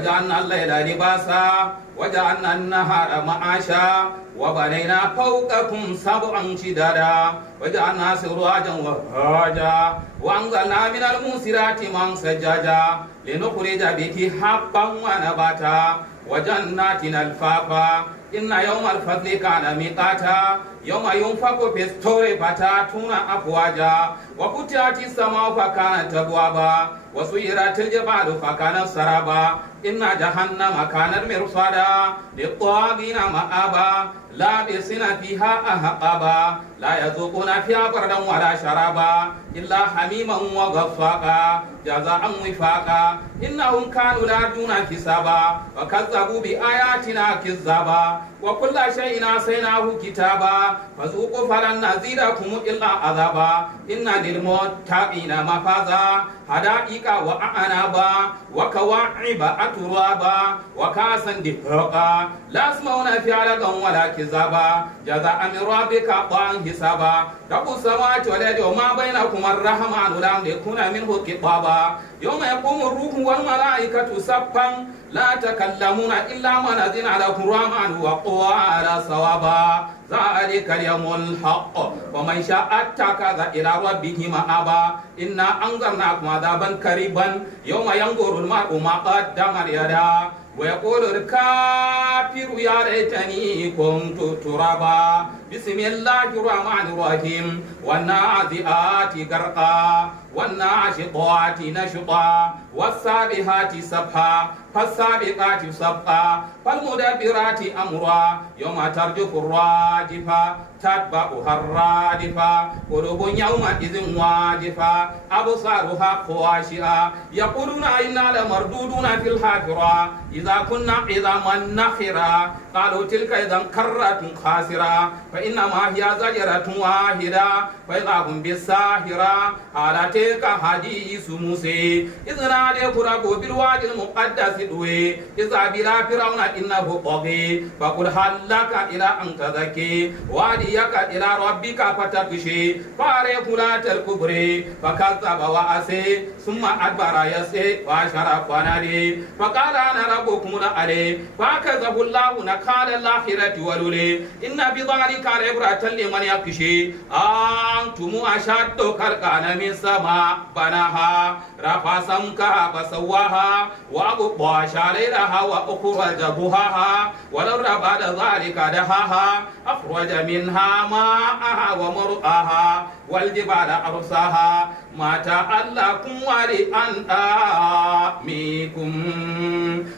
وجعلنا الليل لباسا وجعلنا النهار معاشا وبنينا فوقكم سبعا شدادا وجعلنا سراجا وهاجا وأنزلنا من الموسرات ماء ثجاجا لنخرج به حبا ونباتا وجنات الفافا إن يوم الفصل كان ميقاتا يوم ينفخ في الصور فتاتون أفواجا وفتحت السماء فكانت أبوابا وسيرت الجبال فكانت سرابا إن جهنم كانت مرصادا للطاغين مآبا لابسين فيها أحقابا لا يذوقون فيها بردا ولا شرابا إلا حميما وغساقا جزاء وفاقا إنهم كانوا لا يرجون حسابا وكذبوا بآياتنا كذابا وكل شيء نسيناه كتابا فذوقوا فلن نزيدكم إلا عذابا إن للمتقين مفازا حدائق وأعنابا وكواعب أترابا وكاسا دهاقا لا يسمعون فيها لغوا ولا كذابا جزاء من ربك عطاء حسابا رب السماوات والأرض وما بينكما الرحمن لا يملكون منه خطابا يوم يقوم الروح والملائكة صفا لا تكلمون إلا من أذن له الرحمن وقال صوابا ذلك اليوم الحق ومن شاء اتخذ إلى ربه مآبا إنا أنذرناكم عذابا قريبا يوم ينظر المرء ما قدم يدا ويقول الكافر يا ليتني كنت ترابا بسم الله الرحمن الرحيم والنازعات غرقا والناشطات نشطا والسابحات سبحا فالسابقات سبقا فالمدبرات أمرا يوم ترجف الراجفة تتبعها الرادفة قلوب يومئذ واجفة أبصارها خاشعة يقولون إنا لمردودون في الحافرة إذا كنا عظاما نخرا قالوا تلك إذا كرة خاسرة فإنما هي زجرة واحدة فإذا هم بالساهرة قال تلك حديث موسى إذ ناديه ربه بالوادي المقدس طوى إذا بلا فرعون إنه طغى فقل هل لك إلى أن تزكي وهديك إلى ربك فتخشى فعرف لا الكبر فكذب وعصى ثم أدبر يسعى فحشر فنادى فقال أنا ربكم الأعلى فكذبوا الله نكال الآخرة والأولى إن بذلك عبرة لمن يخشى أنتم أشد خلقا من السماء بناها رفع سمكها فسواها وأغطى شريرها وأخرج ضحاها والأرض بعد ذلك دحاها أخرج منها ماءها ومرعاها والجبال أرساها متاعا لكم ولأنعامكم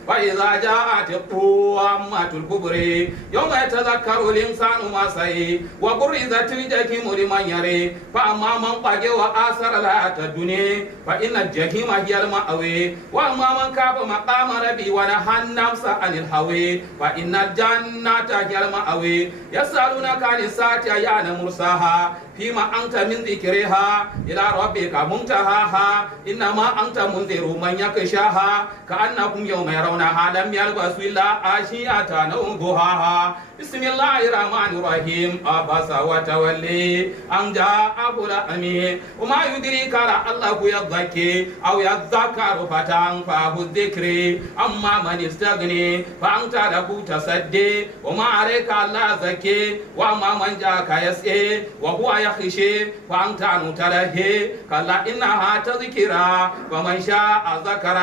فإذا جاءت الطامة الكبرى يوم يتذكر الإنسان ما سعى وبرزت الجحيم لمن يرى فأما من طغى وآثر الحياة الدنيا فإن الجحيم هي المأوى وأما من خاف مقام ربه ونهى النفس عن الهوى فإن الجنة هي المأوى يسألونك عن الساعة أيان مرساها فيما أنت من ذكرها إلى ربك منتهاها إنما أنت منذر من يخشاها كأنهم يوم يرونها لم يلبسوا إلا عشية أو ضحاها بسم الله الرحمن الرحيم عبس وتولي أن جاءه الأعمى وما يدريك لعله يزكي أو يذكر فتنفعه الذكر أما من استغني فأنت له تصدي وما عليك ألا زكي وأما من جاءك يسعى وهو يخشى فأنت عنه تلهي كلا إنها تذكرة ومن شاء ذكر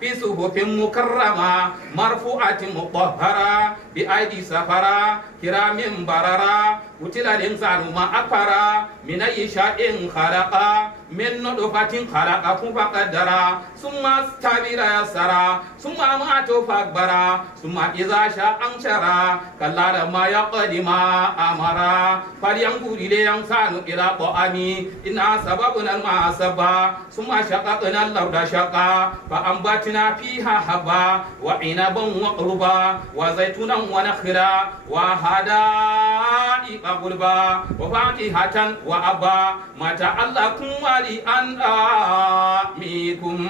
في صحف مكرمة مرفوعة مطهرة بأيدي سفرة كرام بررة قتل الإنسان ما أكفر من أي شيء خلق من نطفة خلقه فقدر ثم استبر يسرا ثم أماته فأكبر ثم إذا شاء أنشر كلا لما يقضي ما أمر فلينظر الإنسان إلى طعامه إنا سببنا الماء سبا ثم شققنا الأرض شقا فأنبتنا فيها حبا وعنبا وقربا وزيتونا ونخلا وحدائق غلبا وفاكهة وأبا متاع لكم ولأنعامكم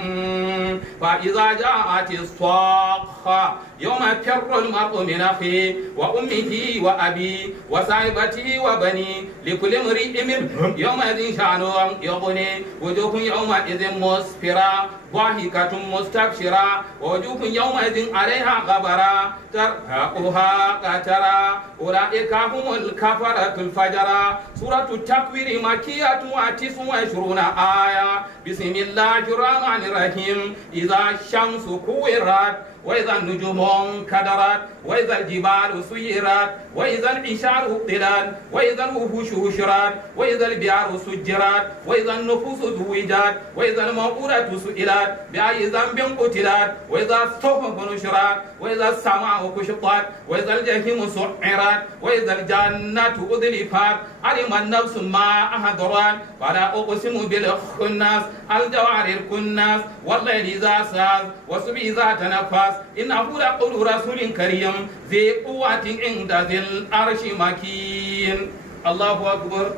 فإذا جاءت الصاخة يوم يفر المرء من أخيه وأمه وأبيه وصاحبته وبنيه لكل امرئ منهم يومئذ شأن يغني وجوه يومئذ مسفرة ضاحكة مستبشرة ووجوه يومئذ عليها غبرة ترهقها قترة أولئك هم الكفرة الفجرة. سورة التكوير مكية 29 آية. بسم الله الرحمن الرحيم. إذا الشمس كورت وإذا النجوم انكدرت وإذا الجبال سيرت وإذا العشار طلت وإذا الوحوش حشرت وإذا البحار سجرت وإذا النفوس زوجت وإذا الموءودة سئلت بأي ذنب قتلت وإذا الصحف نشرت وإذا السماء كشطت وإذا الجحيم سعرت وإذا الجنة أزلفت علم النفس ما أحضرت فلا أقسم بالخنس الجوار الكنس والليل إذا ساس والصبح إذا تنفس إنه لقول رسول كريم ذي قوة عند ذي العرش مكين. الله أكبر.